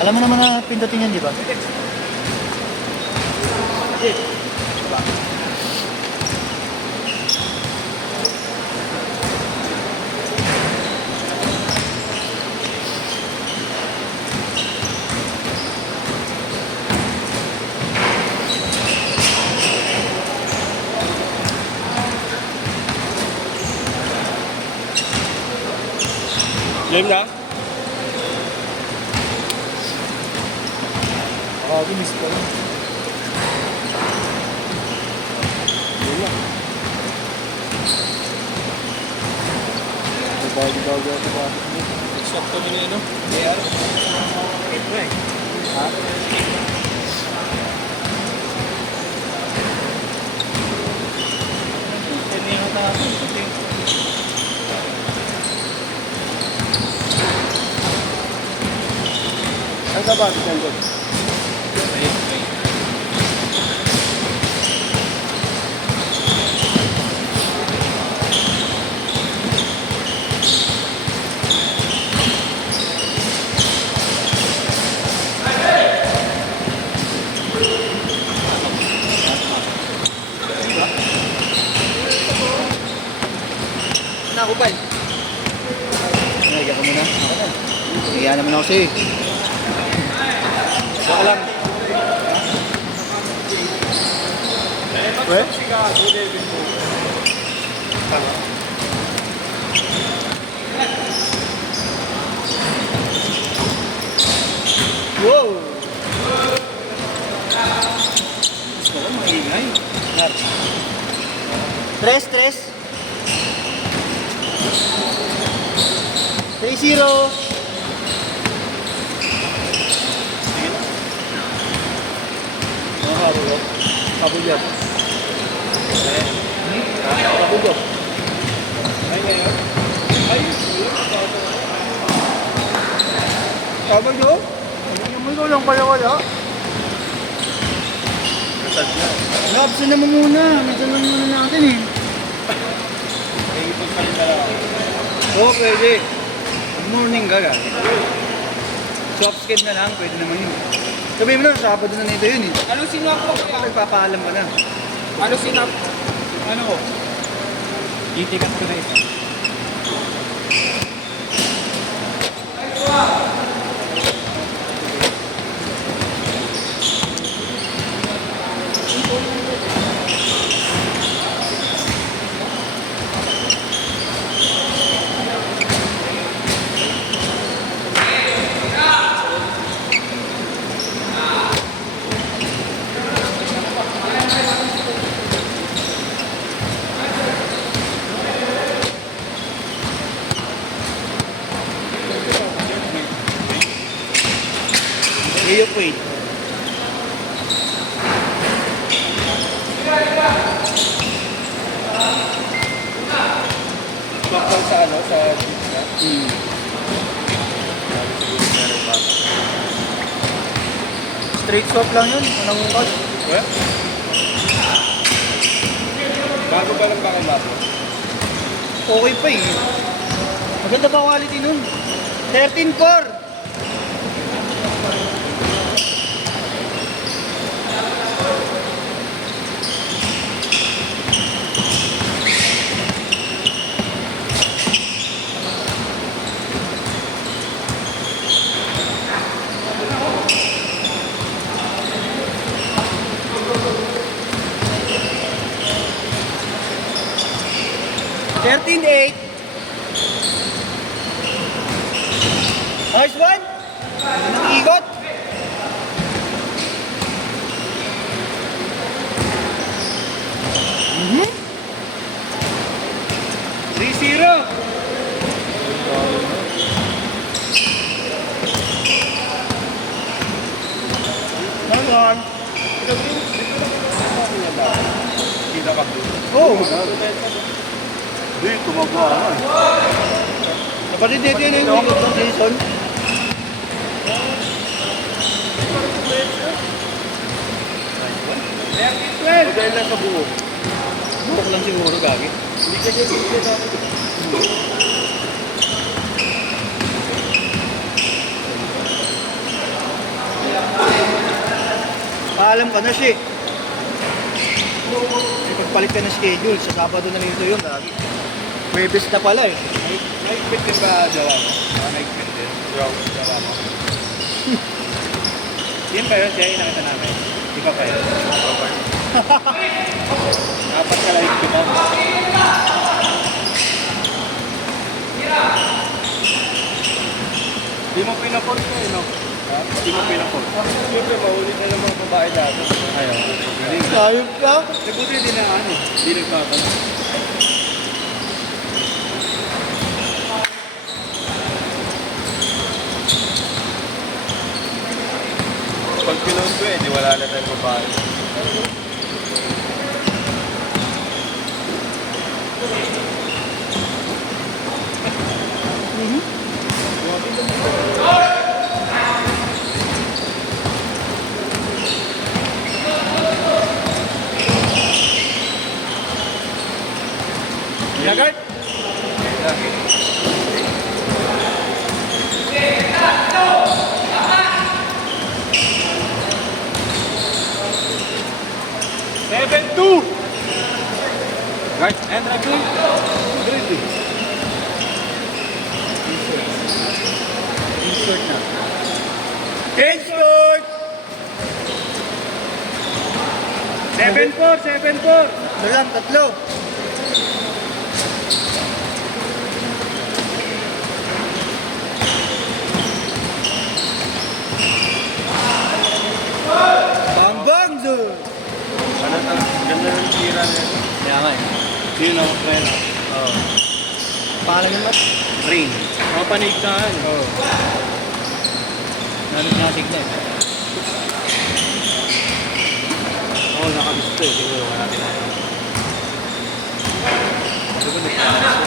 Alam mo naman na pindutin yan, di ba? Lame lang? Miss ko lang. Yun lang. Bago-bago ako ba? Sakto nyo na yun, no? AR? Ha? Tinihan na ako. Ang sabag dyan doon? Nakupal. Nalagyan ko muna. Kaya naman ako sa'yo. Baka lang. Weh? Wow! Gusto ko maingay. Nar. Tres. 3-0. Habol yan. Habol yan. Ay, ngayon. Ay, Habol yun? Yung mo lang pala wala. Matag yan. Labs na naman muna. Minsan lang muna natin eh. Ay, ipagpalit na lang. Oo, pwede. Good morning ka ka. Swap skid na lang, pwede naman yun. Sabihin mo na, Sabado na nito yun eh. Ano sinap ko kaya? Nagpapaalam ka na. Ano sinap? Ano ko? Itikat ko na ito. Iyo po eh. Bakal sa ano? Sa pizza? Straight swap lang yun. Anong cost? Well? Bago ba lang bakal bago? Okay pa eh. Maganda pa quality nun. 13 core. $13,800. Nice one. Ikot. Mhm. 3-0. Nice one. Kita ka. Oh. Hindi, tumaba ka. Kapatid dito yun yung ikot ng Jason. Dahil lang sa buo. Buhok lang siguro, gagi. Hindi ka dyan bigyan namin. Nagpaalam ka na siya. May pagpalit ka ng schedule. Sa Sabado na nito yun, lagi. Webes na pala eh. Naigpit din ba jawa mo? Naigpit din. Jawa mo. Yun pa yun, siya yung nakita namin. Di ba pa yun? Dapat ka lang higpitan. Di mo pinaport ko no? Di mo pinaport. Siyempre, maulit na ng mga babae dati. Ayaw. Sayop ka. Nabuti din na ano, di nagpapansin. Pag pinost ko di wala na tayong babae. Yagart. Seven, two. Right, and again. Insert na. Insert! 7-4, 7-4. Ito lang, tatlo. Bang-bang, sir! Ano ito? Ganda ng tira niya. Kaya nga eh. Sino? Ren. Oo. Pangalan yung mat? Rain. Mapanig na yan. Oo. Nalig na eh. Oo, nakabisto eh. Siguro wala natin natin. Ano ba nagkakalas?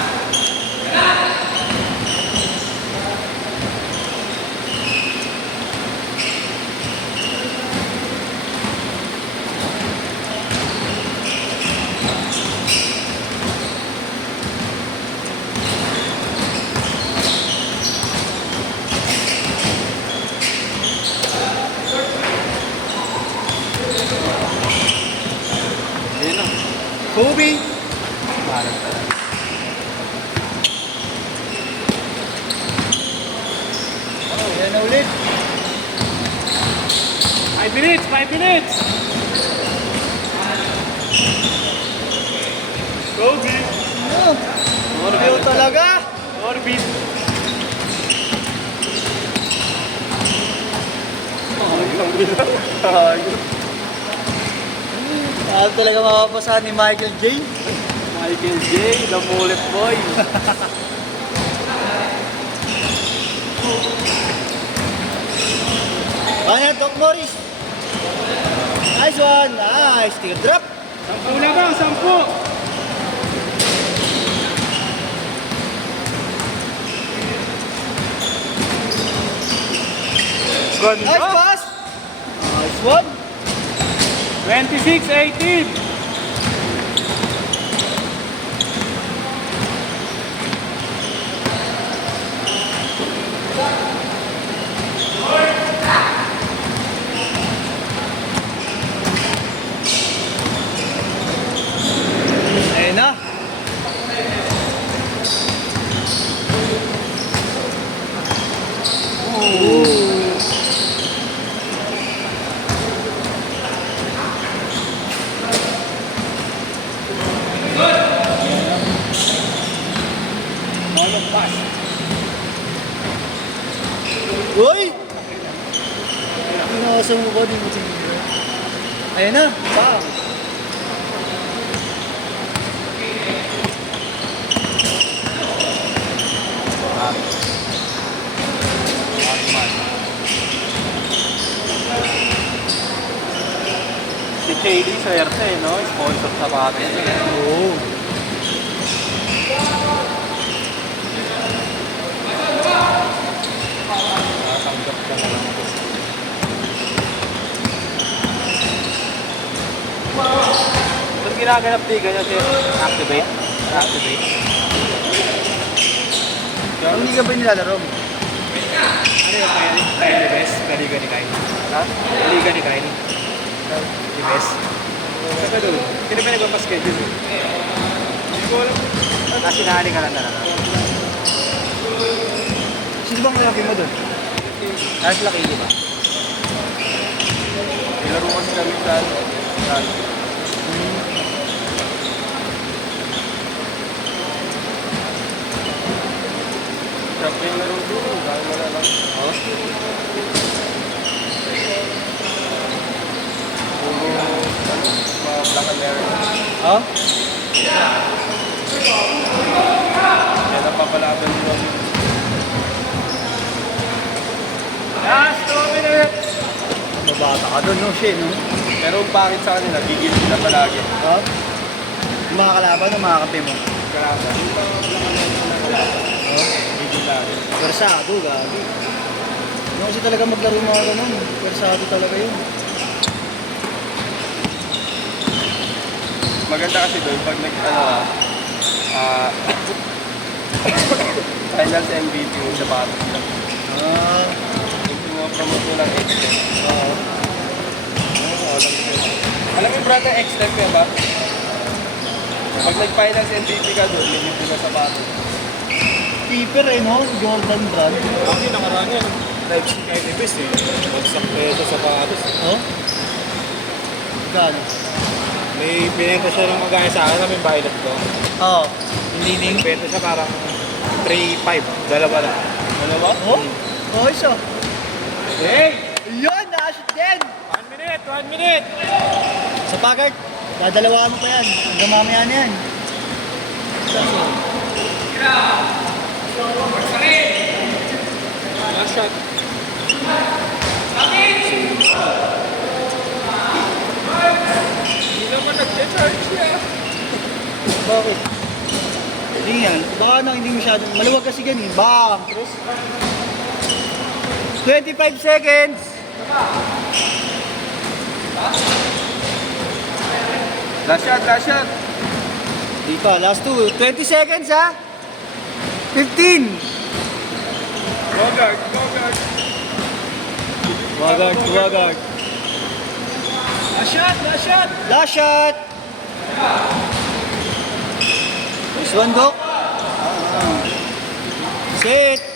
Ayun na. Kobe! Parang talaga. Oh, yan na ulit. 5 minutes! 5 minutes! Kobe! Oh, Oreo talaga. Orbit! Mahal talaga mapapasahan ni Michael J. Michael J. The Mullet Boy. Kaya, Doc Morris. Nice one. Nice. Tika drop. 10 na ba? 10! Nice pass. Nice one. 26-18! Ayun na. Molong pass. Uy! Pinasa mo ba? Di mo tinira. Ayun na. Wow. Si Kaylee swerte, no? Sponsor sa patin. Oo. Natanggap ka na lang. Ba't ginaganap di ganyan si activate? Activate. Hindi ka ba nilalaro mo? Ano yung Kyle? Kyle the best? Kaliga ni Kyle. Ha? Kaliga ni Kyle. lang. Yes. Saka doon, hindi pa nagpapaschedule eh. Hindi ko alam. Tapos sinali ka lang talaga. Sino bang lalaki mo doon? Kahit laki, di ba? Nilaro kasi kami sa ano. Sarap yung laro doon. Dahil wala lang. Puro, ano, mga Black Americans. Oh? Kaya napapalaban nila. Last 2 minutes! Mabata ka doon, no? Shit, no? Pero ang pangit sa kanila, gigil sila palagi. Oh? Yung mga kalaban o mga kape mo? Karasa. Yung mga Black Americans na kalaban. Oh? Gigil lagi. Persado, gabi. Ano kasi talaga maglaro yung mga ganun? Persado talaga yun. Maganda kasi doon pag finals MVP mo sa bata sila. Ah, Yung promote mo ng X-Step. oo. Alam mo yung brand ng X-Step kaya ba? Pag nag-finals MVP ka doon, may libre ka sa bata. Keeper eh, no? Jordan Brand. Actually, nakaraan yan. Live si Kylie Best eh. Bagsak peso sa patos. Oh? Gano? May binenta siya ng magaya sa akin na may violet ko. Oo. Leading. Benta siya parang 3.5. Dalawa lang. Dalawa? Oh? Oh, isa. Hey! Yun, nakashoot din! 1 minute! 1 minute! Sa Packard, dadalawaan mo pa yan. Hanggang mamaya na yan. Last shot. Hindi naman nag-charge siya. Bakit? Hindi yan. Baka na hindi masyadong... Maluwag kasi yan eh. Bam! 25 seconds! Last shot, last shot. Di pa, last 2. 20 seconds ha? 15! Go guard, go guard. Wagard, wagard. Last shot, last shot. Last shot! This one, go. Sit!